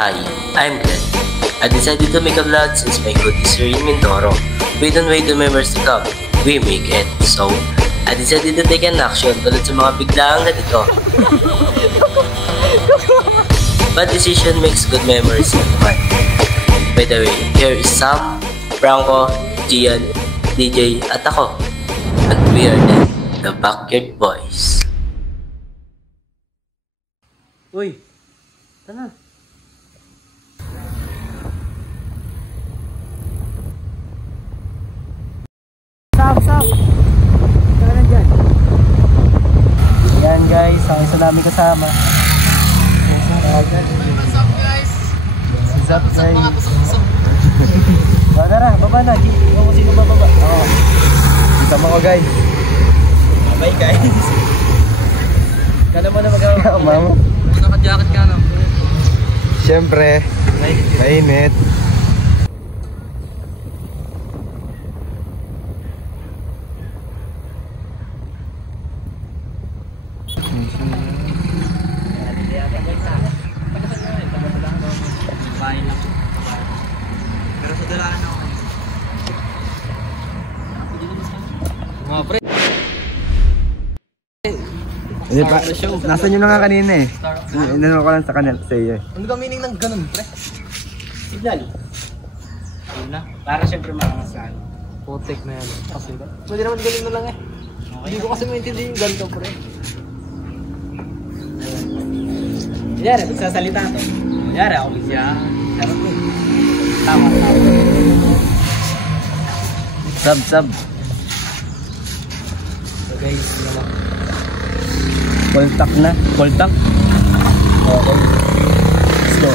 Hi, I'm Glenn. I decided to make a vlog since my good is here in Mindoro. We don't wait to members to come, we make it. So, I decided to take an action tulad sa mga biglaang ganito. Bad decision makes good memories naman. By the way, here is Sam, Franco, Gian, DJ, at ako. And we are the Backyard Boys. Uy, tara. Stop! Tara dyan. Yan guys, ang isa namin kasama. What's up guys? What's up guys? Mga tusok-tusok. Tara, baba na. Kung sino bababa. Oo. Isama ko guys. Bye guys. Kala mo na mag-awa. Mama. Naka-jacket ka na. Siyempre. Mainit. Mga pre. Hindi pa. Nasa nyo na nga kanina eh. Inano ko lang sa kanila sa iyo eh. Ano ba meaning ng ganun pre? Signal. Yun na. Para syempre makasahan. Putik na yan. Kasi ba? Pwede naman galing na lang eh. Hindi ko kasi maintindihan yung ganito pre. Kunyari, magsasalita to. Kunyari, ako siya. Sarap ko. Tama. Sub. So guys, naman. Koltak na. Koltak? Okay. Let's go.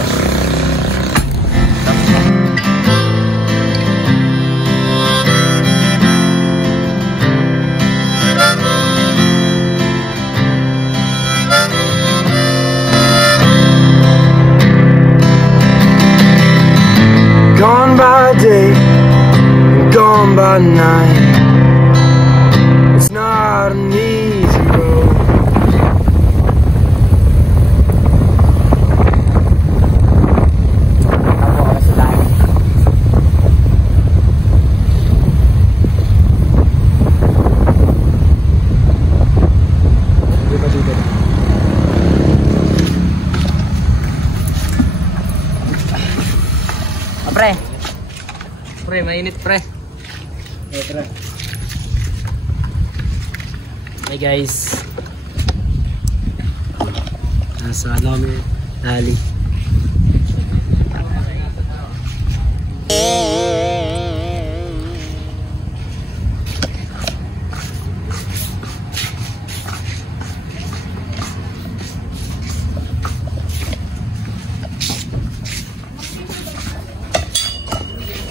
Gone by day, gone by night. It's not an easy road. Pre, mainit pre. Pre. Hey guys. Nasa ano kami tali.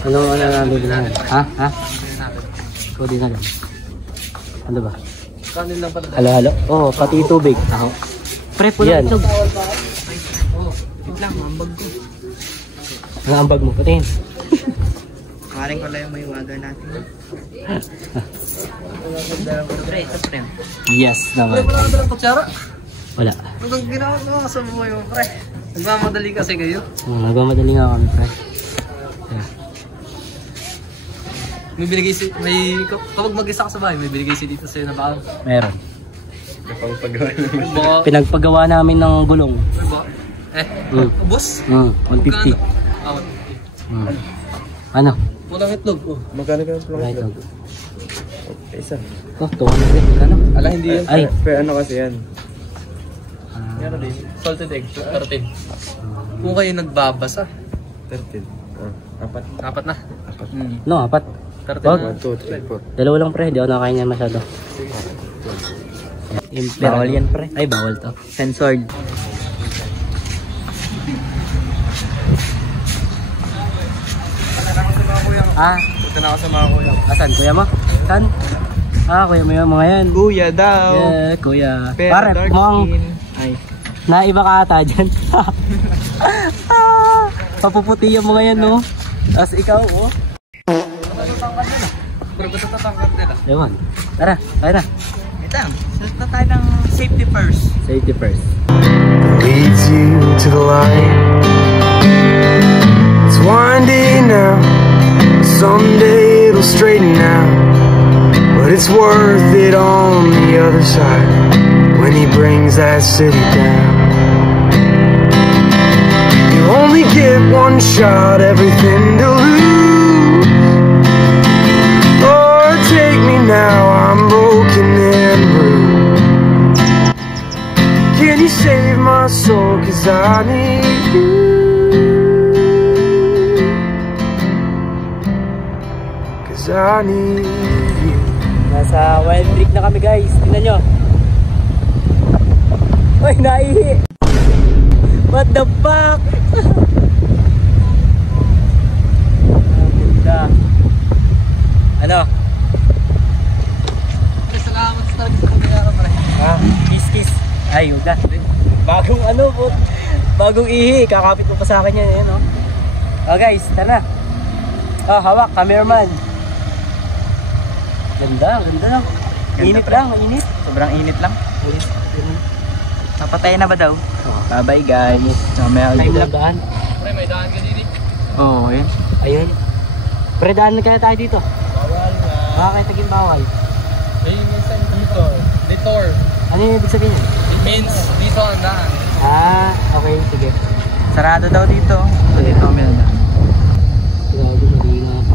Ano namin lang? Ha? Ikaw din na lang. Ano ba? Kanin lang pala. Halo? Oo, pati tubig. Ako. Pre, pulang itlog. Oo, lang, ambag ko. Ang ambag mo, patingin. Karing ko lang yung may waga natin. Pre, ito pre. Yes naman. Wala ka lang kutsara? Wala. Hanggang ginawa ko sa buhay mo, pre. Nagmamadali kasi kayo. Nagmamadali nga kami, pre. May binigay si... Kapag mag-isa ka sa bahay, may binigay si dito sa'yo na baon. Meron. Napagpagawa. Pinagpagawa namin ng gulong. Ano ba? Ubos? 150. Ah, 150. Ano? Pulang itlog. Magkano ka ng pulang itlog? Isa. Ito, 200. Ano? Ala, hindi yan. Ay. Pero ano kasi yan? Yan din. Salted egg. 13. Kung kayo nagbabasa. 13. Apat. Apat na. No, apat. 13 Wag. na. 1, 2, 3, 4. Dalawa lang pre, hindi ako nakain yan masyado. Bawal yan pre. Ay, bawal to. Censored. Ito na ako sa mga kuya. Asan? Kuya mo? Saan? Kuya mo yung mga yan. Kuya daw. Yeah, kuya. Pero Pare, dark mukhang skin. Ay. naiba ka ata dyan. Papuputi yung mga yan, no? Tapos ikaw, oh. Pero ba't tatangkat nila? Ewan. Tara, tayo na. Ito, salta tayo ng safety first. Safety first. Leads you to the light. windy now. Someday it'll straighten out, but it's worth it on the other side when he brings that city down. You only get one shot, everything to lose. Lord, take me now, I'm broken and rude. Can you save my soul, 'cause I need you. I need you. Nasa Wild Creek na kami guys. Tingnan nyo. Uy, naihi. What the fuck? Ganda. Ano? Salamat sa talaga sa pagkakara pa rin. Ah, kiss. Ay, huwag na. Bagong ano po. Bagong ihi. Kakapit mo pa sa akin yan. Ayan, oh. Oh guys, tara. Oh, hawak. Cameraman. Ganda lang. Init lang, init. Sobrang init lang. Napatay na ba daw? Bye-bye guys. Mamaya Time ulit. lang daan. Pre, may daan ka din eh. Oo, ayun. Ayun. Pre, daan kaya tayo dito. Bawal na. Bakit naging bawal? May minsan dito. Detour. Ano yung ibig sabihin? It means dito ang daan. Ah, okay, sige. Sarado daw dito. So dito kami na daan. Grabe, malina pa.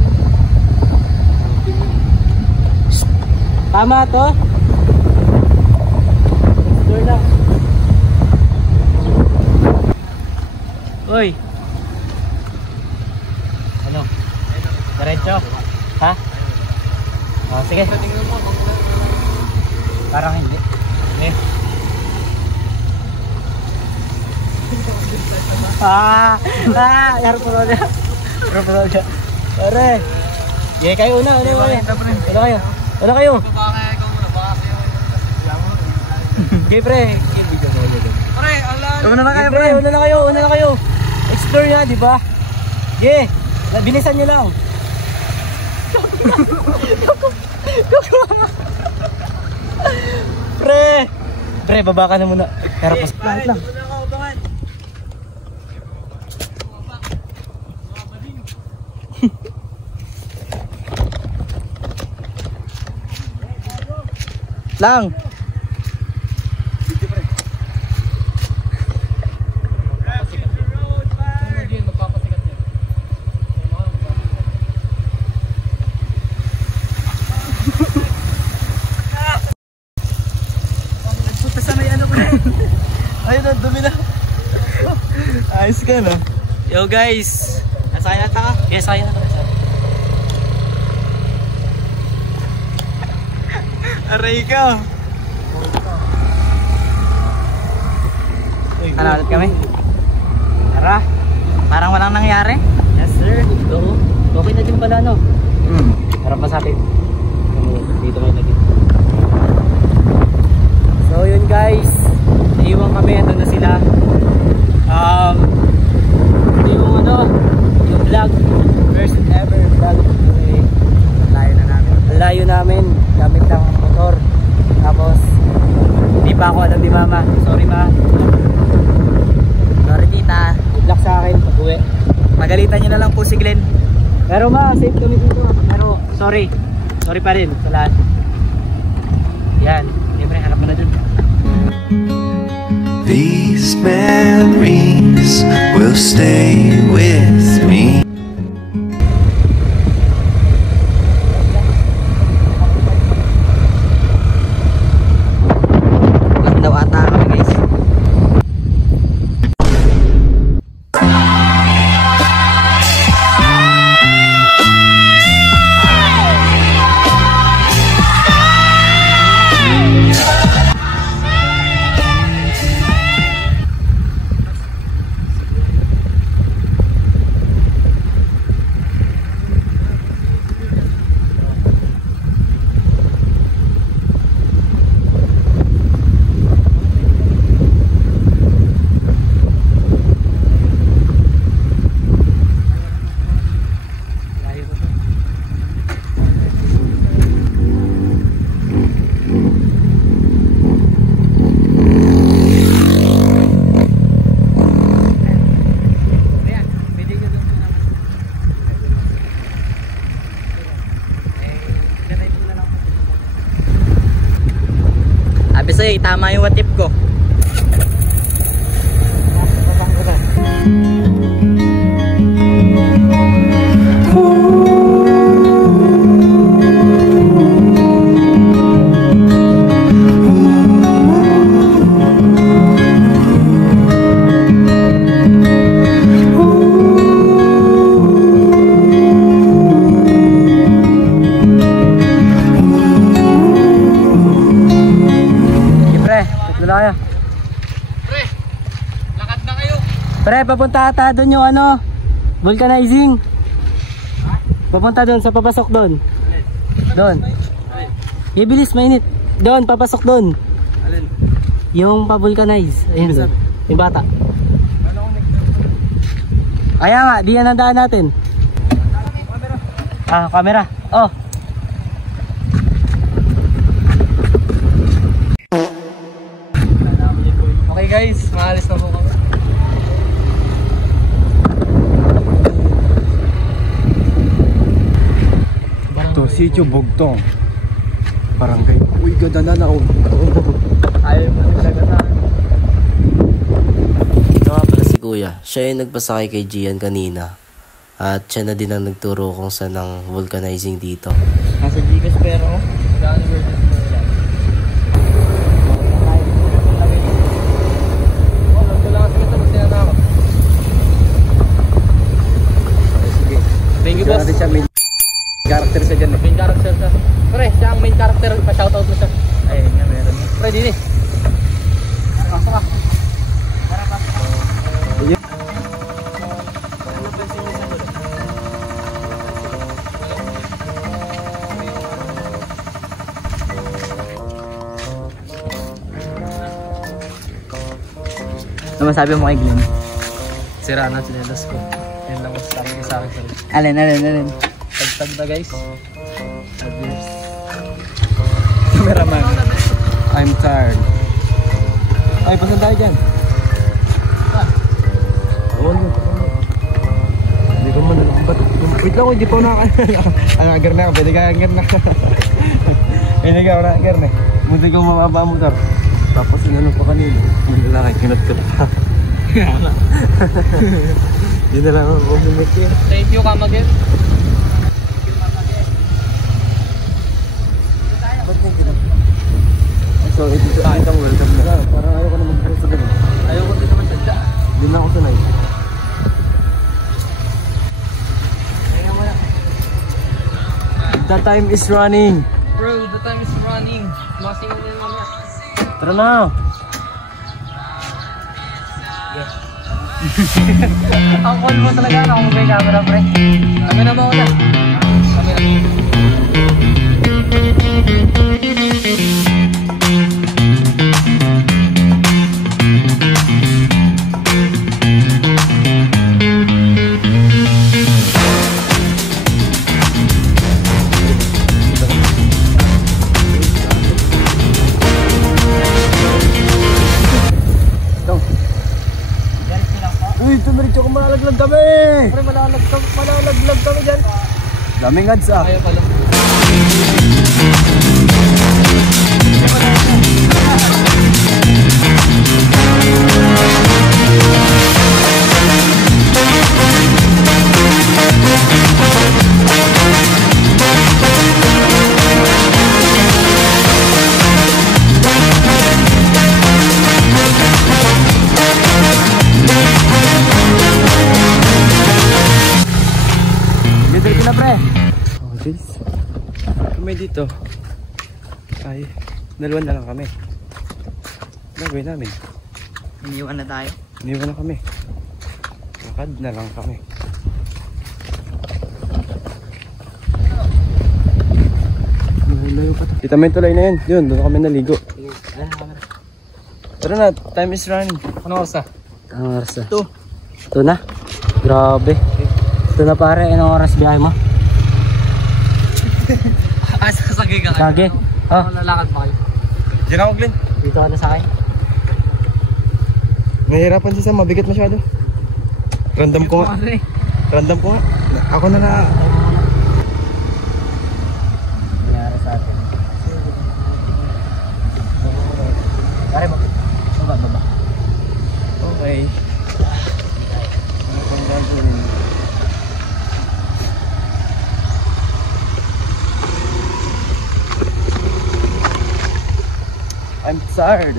Tama to? Explore lang. Uy! Ano? Diretso? Ha? Oh, sige. Parang hindi. Eh. Laro po na. Pare! Yeah, kayo una. Wala kayo. Baka ikaw muna. Baka kayo. Okay, pre. Pre, alam. Una na kayo, Pre, una na kayo. Explore na, di ba? Yeah. Bilisan niyo lang. Pre, baba ka na muna. Pero pas lang. Lang. Puta sa may ano pa rin. Ayun na, dumi na. Ayos ka no? Yo guys. Nasaya ka? Yes, saya na ka. Aray ka. Ano ulit kami? Tara. Parang walang nangyari. Yes sir. Oo. Okay na din pala no. Harap pa sa atin. Dito kayo lagi. So yun guys. Naiwan kami. Ito na sila. Ito yung ano. Yung vlog. First ever vlog. Layo namin. Gamit lang motor. Tapos hindi pa ako alam ni mama. Sorry ma. Sorry tita. Good luck sa akin pag-uwi. Pagalitan nyo na lang po si Glenn. Pero ma, safe kami dito. Pero sorry. Sorry pa rin sa lahat. Yan. Siyempre, harap mo na dun. These memories will stay with me. Daw ata kami guys. Kasi tama yung watip ko. Pre, papunta ata doon yung ano, vulcanizing. Papunta doon sa papasok doon. Doon. Ibilis, mainit. Doon, papasok doon. Yung pa-vulcanize. Ayun doon. Yung bata. Kaya nga, diyan ang daan natin. Ah, camera. Oh. Okay guys, maalis na po kami. Sitio Bugtong Barangay. Uy, ganda na ako. Ayaw mo talaga sa akin. Ito nga pala si Kuya. Siya yung nagpasakay kay Gian kanina. At siya na din ang nagturo kung saan ang vulcanizing dito. Nasa Gcash pero ako. Thank you boss. Character siya dyan. Main character siya. Pre, siya ang main character. Pa-shoutout mo siya. Ayun nga, meron. Pre, dini. Pasok ka. Ano masabi mo kay Glenn? Sira na sinelas ko. Yan lang sa akin sa akin. Alin. Tagtag na guys. Adios. Cameraman. I'm tired. Ay, pasan tayo dyan. Hindi ko man nalambat. Wait lang ko, hindi pa ako nakagar na ako. Pwede ka agar na. Pwede ka nakagar na. Munti ko mababa ang motor. Tapos inanong pa kanina. May lalaki, kinat ko pa. Hindi na lang ako bumimik yun. Thank you, Kamagin. So, ito ang welcome na. Parang ayaw ko na mag-dress sa ganun. Ayaw ko din naman siya. Hindi na ako sanay. The time is running. Bro, the time is running. Masing ulit naman. Tara na. Ang cool mo talaga. Ako mo ba yung camera, pre? Kami na mauna. Kami na. Uy, tumiritso ko, malalaglag kami! Pre, malalaglag kami dyan. Daming ads ah. Ayaw pala. Dito na pre. Oh, jeez. Kami dito. Ay, dalawa na lang kami. Gagawin namin. Iniwan na tayo. Iniwan na kami. Lakad na lang kami. Malayo pa to. Kita mo yung tulay na yun. Yun, doon kami naligo. Tara na, time is running. Ano oras na? Anong oras na? Ito na? Grabe. Ito na pare, anong oras biyahe mo? Ay, sasagay ka kayo. Lagi. Oh, Lalakad pa kayo. Diyan ako, Glenn. dito ka na sa akin. Nahihirapan siya sa mabigat masyado. Random ko nga. Random ko nga. Ako na na. Nangyari sa atin. Pare, baba. Okay. I'm tired.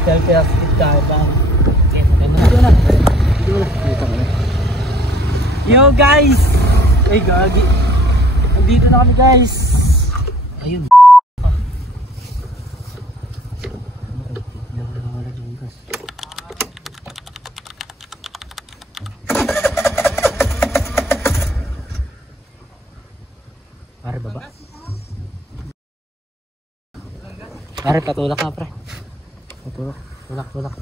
Selfie-astic tayo ba? Yo guys! Ay gagi. Andito na kami guys. Ayun. Pare baba. Pare patulak na pre. Tulak.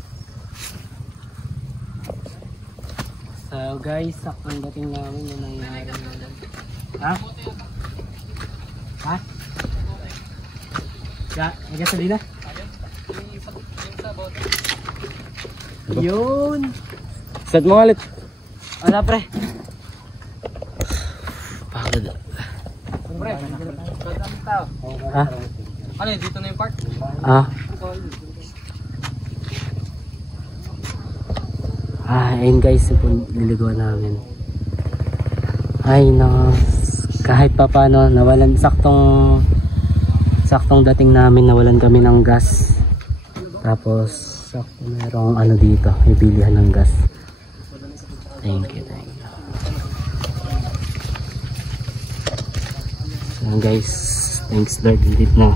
So guys, saktong dating namin yung nangyari naman. Ha? May gasolina? Yun! Start mo ulit. Ano pre? Pagod. Ha? Ano yun? Dito na yung park? Ayun guys, liligawan namin. Ay na, kahit pa paano nawalan, saktong dating namin, nawalan kami ng gas. Tapos sakto merong ano dito, ibilihan ng gas. Thank you. So guys, thanks Lord, indeed na.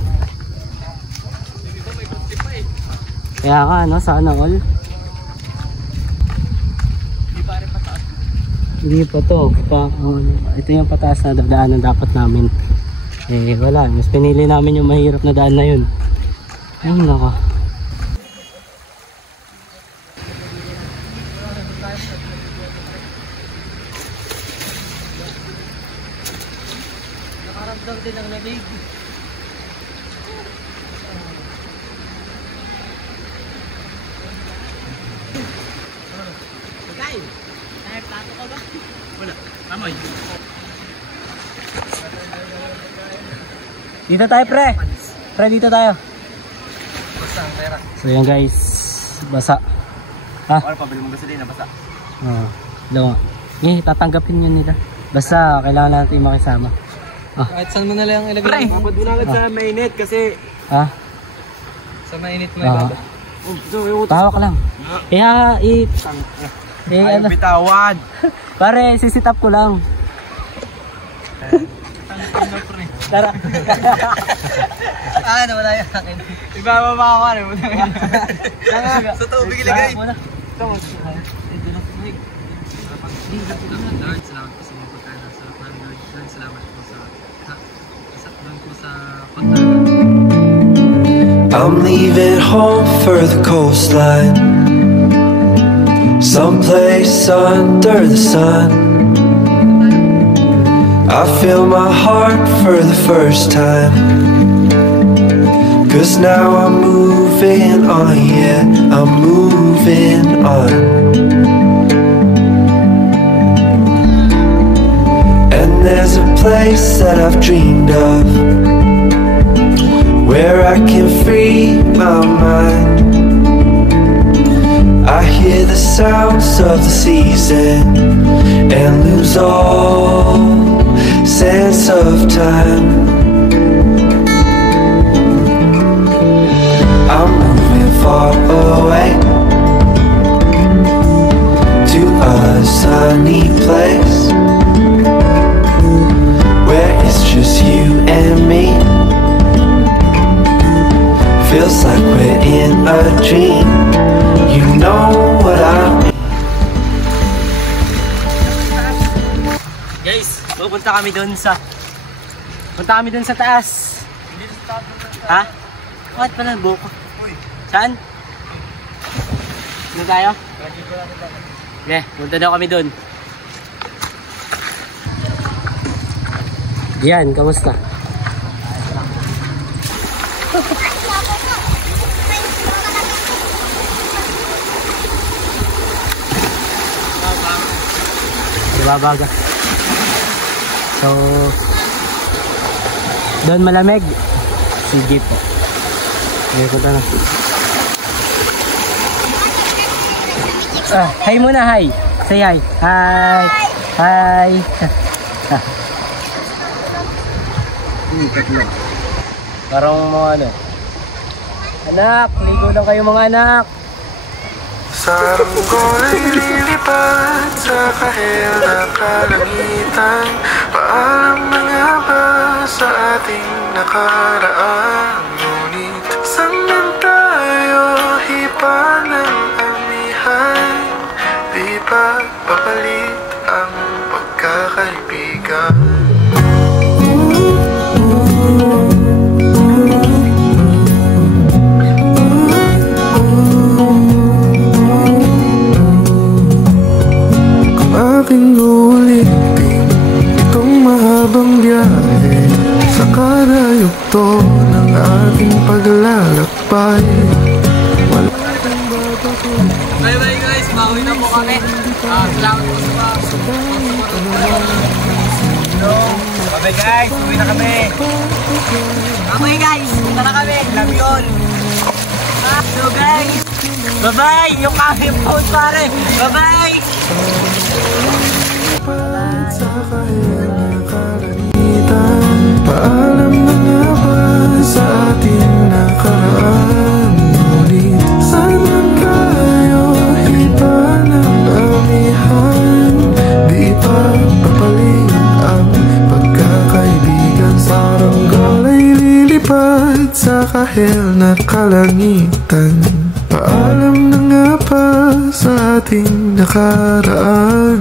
Kaya ka ano, sana all. Hindi pa to. Ito yung pataas na daanan dapat namin. Eh wala. Mas pinili namin yung mahirap na daan na yun. Ay naka. Nakaramdam din ang lamig. Plato ka ba? Wala. Amoy. Dito tayo pre. Pre dito tayo. Basta ang pera. So yan guys. Basa. Ha? Ano pabili mong gasolina? Basta. Oo. Tatanggapin yun nila. Basta kailangan natin makisama. Kahit saan mo na lang ilagay. Pre! Mapad mo lang sa mainit kasi... Ha? Sa mainit mo ibaba. Tawak lang. Ayaw bitawan. Pare, sisit up ko lang. Tara. Nawala yung akin. Ibababa ako ano. Sa tubig ilagay. Lord, salamat po sa mga pagkain ng sarap namin. Lord, salamat po sa pagkain. I'm leaving home for the coastline, someplace under the sun. I feel my heart for the first time, 'cause now I'm moving on, yeah, I'm moving on. And there's a place that I've dreamed of, where I can free my mind. I hear the sounds of the season and lose all sense of time. I'm moving far away to a sunny place where it's just you and me. Feels like we're in a dream. You know what I mean. guys, pupunta kami doon sa taas. Ha? Bakit pala buko? Saan? Doon tayo? Okay, punta daw kami doon. Yan, kamusta? Ibabaga. So, doon malamig. Sige po. Okay, punta na. Hi muna, hi. Say hi. Hi. Hi. Parang mga ano. Anak, ligo lang kayo mga anak. Sarang ko'y lilipad sa kahel na kalangitan. Paalam na nga ba sa ating nakaraan? Ngunit saan man tayo hipa ng amihan? Di pa papalit ang pagkakaibigan. Aking ulitin itong mahabang biyahe sa karayugto ng ating paglalakbay. Bye bye guys, bawi na po kami. Salamat po sa Bye guys, uwi na kami. Okay guys, punta na kami. Love you all. So guys, bye-bye! Yung kami po pare! Bye-bye! Sa kahel na kalangitan, paalam na nga ba sa ating nakaraan? Ngunit saan man tayo hipa ng amihan? Di pa papalit ang pagkakaibigan. Saranggola ay lilipad sa kahel na kalangitan. Paalam na nga pa sa ating nakaraan.